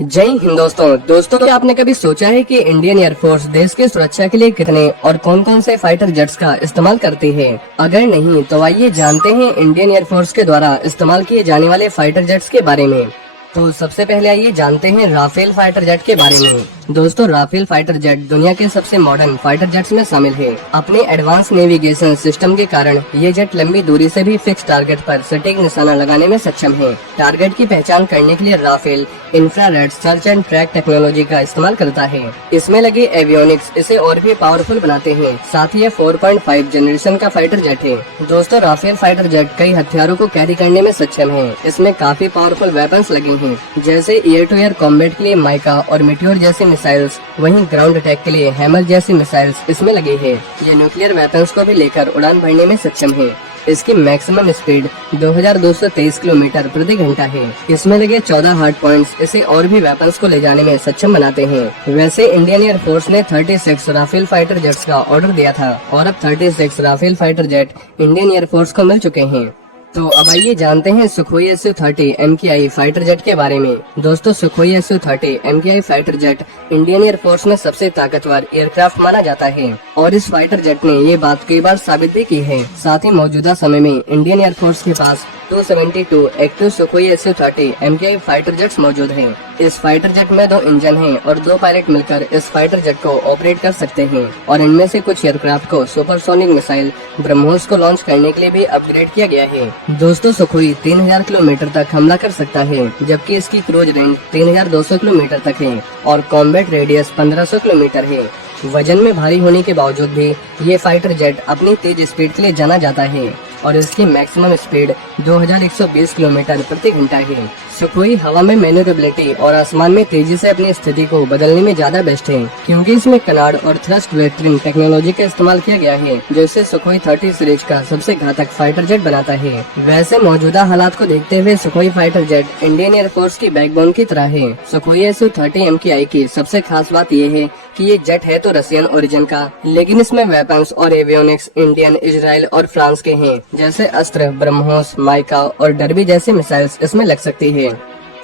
जय हिंद दोस्तों क्या आपने कभी सोचा है कि इंडियन एयरफोर्स देश की सुरक्षा के लिए कितने और कौन कौन से फाइटर जेट्स का इस्तेमाल करती है? अगर नहीं तो आइए जानते हैं इंडियन एयरफोर्स के द्वारा इस्तेमाल किए जाने वाले फाइटर जेट्स के बारे में। तो सबसे पहले आइए जानते हैं राफेल फाइटर जेट के बारे में। दोस्तों, राफेल फाइटर जेट दुनिया के सबसे मॉडर्न फाइटर जेट्स में शामिल है। अपने एडवांस नेविगेशन सिस्टम के कारण ये जेट लंबी दूरी से भी फिक्स टारगेट पर सटीक निशाना लगाने में सक्षम है। टारगेट की पहचान करने के लिए Rafale infrared search and track technology का इस्तेमाल करता है। इसमें लगे एवियोनिक्स इसे और भी पावरफुल बनाते हैं। साथ ही ये 4.5 जनरेशन का फाइटर जेट है। दोस्तों, राफेल फाइटर जेट कई हथियारों को कैरी करने में सक्षम है। इसमें काफी पावरफुल वेपन्स लगे हैं, जैसे एयर टू एयर कॉम्बैट के लिए माइका और मेटियोर जैसी मिसाइल्स, वहीं ग्राउंड अटैक के लिए हैमर जैसी मिसाइल्स इसमें लगे हैं। ये न्यूक्लियर वेपन्स को भी लेकर उड़ान भरने में सक्षम है। इसकी मैक्सिमम स्पीड 2223 किलोमीटर प्रति घंटा है। इसमें लगे 14 हार्ड पॉइंट्स इसे और भी वेपन्स को ले जाने में सक्षम बनाते हैं। वैसे इंडियन एयरफोर्स ने 36 राफेल फाइटर जेट्स का ऑर्डर दिया था और अब 36 Rafale fighter jet Indian air force को मिल चुके हैं। तो अब आइए जानते हैं Sukhoi Su-30 MKI fighter jet के बारे में। दोस्तों, Sukhoi Su-30 MKI fighter jet Indian air force में सबसे ताकतवर एयरक्राफ्ट माना जाता है और इस फाइटर जेट ने ये बात कई बार साबित भी की है। साथ ही मौजूदा समय में इंडियन एयरफोर्स के पास 272 active Sukhoi Su-30 MKI fighter jets मौजूद हैं। इस फाइटर जेट में 2 इंजन हैं और 2 पायलट मिलकर इस फाइटर जेट को ऑपरेट कर सकते हैं और इनमें से कुछ एयरक्राफ्ट को सुपरसोनिक मिसाइल ब्रह्मोस को लॉन्च करने के लिए भी अपग्रेड किया गया है। दोस्तों, सुखोई 3000 किलोमीटर तक हमला कर सकता है, जबकि इसकी क्रूज रेंज 3200 किलोमीटर तक है और कॉम्बैट रेडियस 1500 किलोमीटर है। वजन में भारी होने के बावजूद भी ये फाइटर जेट अपनी तेज स्पीड के लिए जाना जाता है और इसकी मैक्सिमम स्पीड 2120 किलोमीटर प्रति घंटा है। सुखोई हवा में मैन्यूवरेबिलिटी और आसमान में तेजी से अपनी स्थिति को बदलने में ज्यादा बेस्ट है, क्योंकि इसमें कनार्ड और थ्रस्ट वेक्टरिंग टेक्नोलॉजी का इस्तेमाल किया गया है, जो इसे सुखोई 30 सीरीज का सबसे घातक फाइटर जेट बनाता है। वैसे मौजूदा हालात को देखते हुए Sukhoi fighter jet Indian air force की बैकबोन की तरह है। सुखोई Su-30 MKI की सबसे खास बात यह है कि ये जेट है तो रशियन ओरिजिन का, लेकिन इसमें वेपन्स और एवियोनिक्स इंडियन, इजराइल और फ्रांस के हैं, जैसे अस्त्र, ब्रह्मोस, माइका और डर्बी जैसी मिसाइल्स इसमें लग सकती है।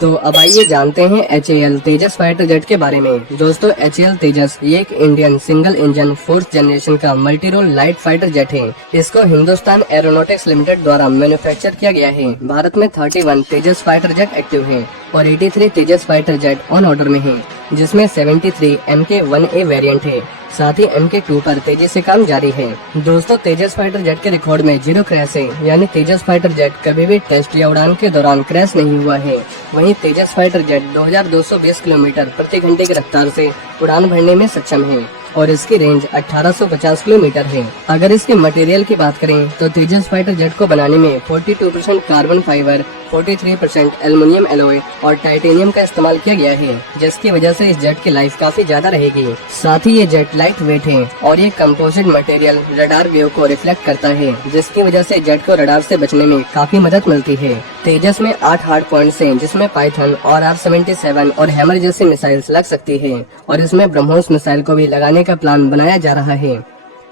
तो अब आइए जानते हैं HAL तेजस फाइटर जेट के बारे में। दोस्तों, HAL तेजस ये एक Indian single engine 4th generation का multi role light fighter jet है। इसको हिंदुस्तान एरोनॉटिक्स लिमिटेड द्वारा मैन्युफैक्चर किया गया है। भारत में 31 तेजस फाइटर जेट एक्टिव है और 83 तेजस फाइटर जेट ऑन ऑर्डर में है, जिसमें 73 Mk-1A वेरिएंट है। साथ ही Mk-2 पर तेजी से काम जारी है। दोस्तों, तेजस फाइटर जेट के रिकॉर्ड में 0 क्रैश है, यानी तेजस फाइटर जेट कभी भी टेस्ट या उड़ान के दौरान क्रैश नहीं हुआ है। वहीं तेजस फाइटर जेट 2220 किलोमीटर प्रति घंटे की रफ्तार से उड़ान भरने में सक्षम है और इसकी रेंज 1850 किलोमीटर है। अगर इसके मटेरियल की बात करें तो तेजस फाइटर जेट को बनाने में 42% कार्बन फाइबर, 43% एल्युमिनियम एलॉय और टाइटेनियम का इस्तेमाल किया गया है, जिसकी वजह से इस जेट की लाइफ काफी ज्यादा रहेगी। साथ ही ये जेट लाइट वेट है और ये कंपोजिट मटेरियल रडार वेव को रिफ्लेक्ट करता है, जिसकी वजह से जेट को रडार से बचने में काफी मदद मिलती है। तेजस में 8 हार्ड पॉइंट्स हैं, जिसमें पाइथन और R-77 और हैमर जैसी मिसाइल्स लग सकती है और इसमें ब्रह्मोस मिसाइल को भी लगाने का प्लान बनाया जा रहा है।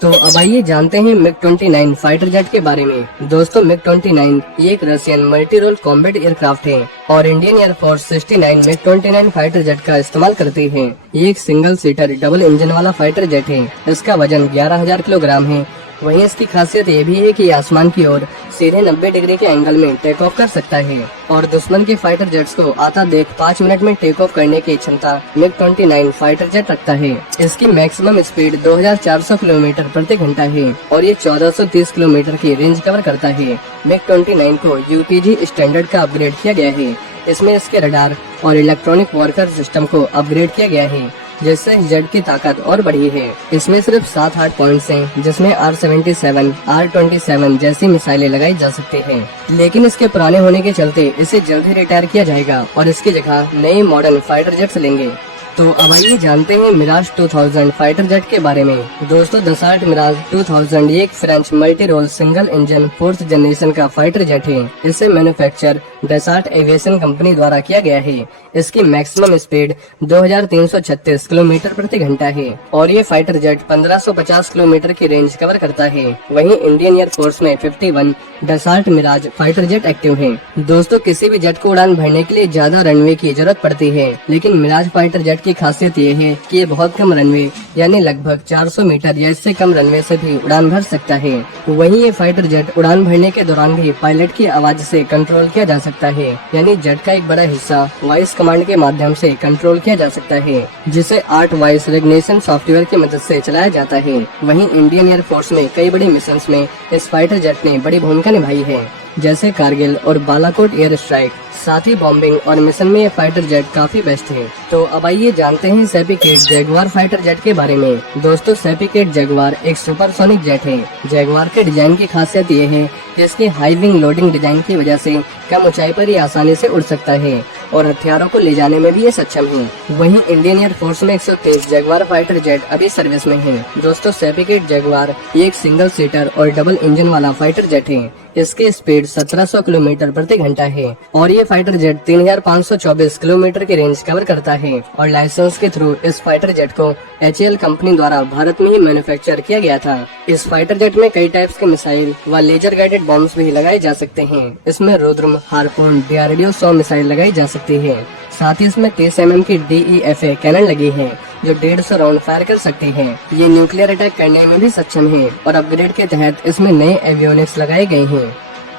तो अब आइए जानते हैं MiG-29 फाइटर जेट के बारे में। दोस्तों, MiG-29 ये एक Russian multi role combat aircraft है और Indian air force 69 MiG-29 fighter jet का इस्तेमाल करती है। ये एक सिंगल सीटर डबल इंजन वाला फाइटर जेट है। इसका वजन 11,000 किलोग्राम है। वहीं इसकी खासियत ये भी है कि आसमान की ओर सीधे 90 डिग्री के एंगल में टेक ऑफ कर सकता है और दुश्मन के फाइटर जेट्स को आता देख 5 मिनट में टेक ऑफ करने की क्षमता MiG-29 फाइटर जेट रखता है। इसकी मैक्सिमम स्पीड 2400 किलोमीटर प्रति घंटा है और ये 1430 किलोमीटर की रेंज कवर करता है। MiG-29 को UPG स्टैंडर्ड का अपग्रेड किया गया है। इसमें इसके रडार और इलेक्ट्रॉनिक वॉरफेयर सिस्टम को अपग्रेड किया गया है, जिससे इस जेट की ताकत और बढ़ी है। इसमें सिर्फ 7 हार्ड पॉइंट्स हैं, जिसमें R-77, R-27 जैसी मिसाइलें लगाई जा सकती हैं, लेकिन इसके पुराने होने के चलते इसे जल्द ही रिटायर किया जाएगा और इसकी जगह नए मॉडर्न फाइटर जेट्स लेंगे। तो अब आइए जानते हैं मिराज 2000 फाइटर जेट के बारे में। दोस्तों, दसाल्ट मिराज 2000 ये एक French multi role single engine 4th generation का फाइटर जेट है। इसे मैन्युफैक्चर डसाल्ट एविएशन कंपनी द्वारा किया गया है। इसकी मैक्सिमम स्पीड 2336 किलोमीटर प्रति घंटा है और ये फाइटर जेट 1550 किलोमीटर की रेंज कवर करता है। वहीं इंडियन एयरफोर्स में 51 Dassault Mirage fighter jet active हैं। दोस्तों, किसी भी जेट को उड़ान भरने के लिए ज्यादा रनवे की जरूरत पड़ती है, लेकिन मिराज फाइटर जेट की खासियत ये है कि ये बहुत कम रनवे यानी लगभग 400 मीटर या इससे कम रनवे से भी उड़ान भर सकता है। वहीं ये फाइटर जेट उड़ान भरने के दौरान भी पायलट की आवाज से कंट्रोल किया जा सकता है, यानी जेट का एक बड़ा हिस्सा वॉइस कमांड के माध्यम से कंट्रोल किया जा सकता है, जिसे 8 वॉइस रिकग्निशन सॉफ्टवेयर की मदद से चलाया जाता है। वहीं इंडियन एयरफोर्स में कई बड़ी मिशन में इस फाइटर जेट ने बड़ी भूमिका निभाई है, जैसे कारगिल और बालाकोट एयर स्ट्राइक। साथ ही बॉम्बिंग और मिशन में ये फाइटर जेट काफी बेस्ट है। तो अब आइए जानते हैं सैपिकेट जैगुआर फाइटर जेट के बारे में। दोस्तों, सैपिकेट जैगुआर एक सुपरसोनिक जेट है। जैगुआर के डिजाइन की खासियत ये है कि इसके हाई विंग लोडिंग डिजाइन की वजह से कम ऊंचाई पर ये आसानी से उड़ सकता है और हथियारों को ले जाने में भी ये सक्षम है। वहीं इंडियन एयरफोर्स में 123 जैगुआर फाइटर जेट अभी सर्विस में है। दोस्तों, सैपिकेट जैगुआर एक सिंगल सीटर और डबल इंजन वाला फाइटर जेट है। इसकी स्पीड 1700 किलोमीटर प्रति घंटा है और ये फाइटर जेट 3524 किलोमीटर की रेंज कवर करता है और लाइसेंस के थ्रू इस फाइटर जेट को HAL कंपनी द्वारा भारत में ही मैन्युफैक्चर किया गया था। इस फाइटर जेट में कई टाइप्स के मिसाइल व लेजर गाइडेड बॉम्ब्स भी लगाए जा सकते हैं। इसमें रुद्रम, हार्पून, DRDO 100 मिसाइल लगाई जा सकती है। साथ ही इसमें 30 mm की DEFA कैनन लगी है जो 150 राउंड फायर कर सकती है। ये न्यूक्लियर अटैक करने में भी सक्षम है और अपग्रेड के तहत इसमें नए एवियोनिक्स लगाए गए हैं।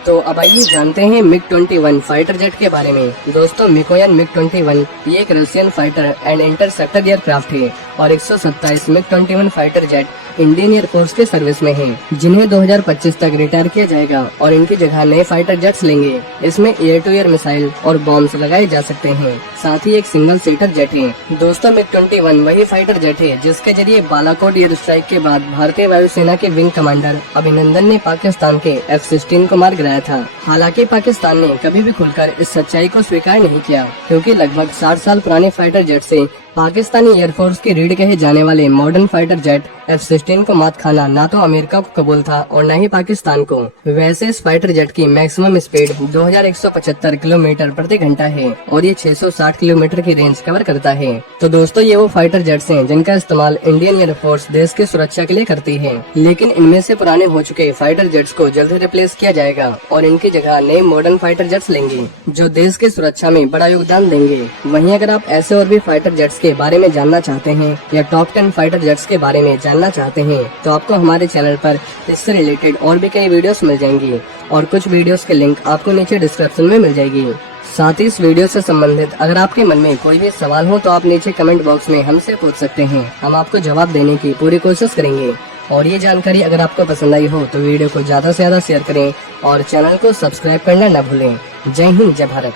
तो अब आइए जानते हैं MiG-21 फाइटर जेट के बारे में। दोस्तों, मिकोयान MiG-21 ये एक Russian fighter and interceptor aircraft है और 127 MiG-21 fighter jet Indian air force के सर्विस में हैं, जिन्हें 2025 तक रिटायर किया जाएगा और इनकी जगह नए फाइटर जेट्स लेंगे। इसमें एयर टू एयर मिसाइल और बॉम्ब्स लगाए जा सकते हैं। साथ ही एक सिंगल सीटर जेट है। दोस्तों, MiG-21 वही फाइटर जेट है जिसके जरिए बालाकोट एयर स्ट्राइक के बाद भारतीय वायुसेना के विंग कमांडर अभिनंदन ने पाकिस्तान के F-16 को मार गिराया था। हालांकि पाकिस्तान ने कभी भी खुलकर इस सच्चाई को स्वीकार नहीं किया, क्योंकि लगभग 60 साल पुराने फाइटर जेट से पाकिस्तानी एयरफोर्स की रीढ़ कहे जाने वाले मॉडर्न फाइटर जेट F-16 को मात खाना ना तो अमेरिका को कबूल था और न ही पाकिस्तान को। वैसे इस फाइटर जेट की मैक्सिमम स्पीड 2175 किलोमीटर प्रति घंटा है और ये 660 किलोमीटर की रेंज कवर करता है। तो दोस्तों, ये वो फाइटर जेट्स हैं जिनका इस्तेमाल इंडियन एयरफोर्स देश की सुरक्षा के लिए करती है, लेकिन इनमें से पुराने हो चुके फाइटर जेट्स को जल्द रिप्लेस किया जाएगा और इनकी जगह नए मॉडर्न फाइटर जेट्स लेंगे जो देश की सुरक्षा में बड़ा योगदान देंगे। वहीं अगर आप ऐसे और भी फाइटर जेट्स के बारे में जानना चाहते हैं या टॉप 10 फाइटर जेट्स के बारे में जानना चाहते हैं तो आपको हमारे चैनल पर इससे रिलेटेड और भी कई वीडियोस मिल जाएंगी और कुछ वीडियोस के लिंक आपको नीचे डिस्क्रिप्शन में मिल जाएगी। साथ ही इस वीडियो से संबंधित अगर आपके मन में कोई भी सवाल हो तो आप नीचे कमेंट बॉक्स में हमसे पूछ सकते हैं। हम आपको जवाब देने की पूरी कोशिश करेंगे। और ये जानकारी अगर आपको पसंद आई हो तो वीडियो को ज्यादा से ज्यादा शेयर करें और चैनल को सब्सक्राइब करना न भूलें। जय हिंद, जय भारत।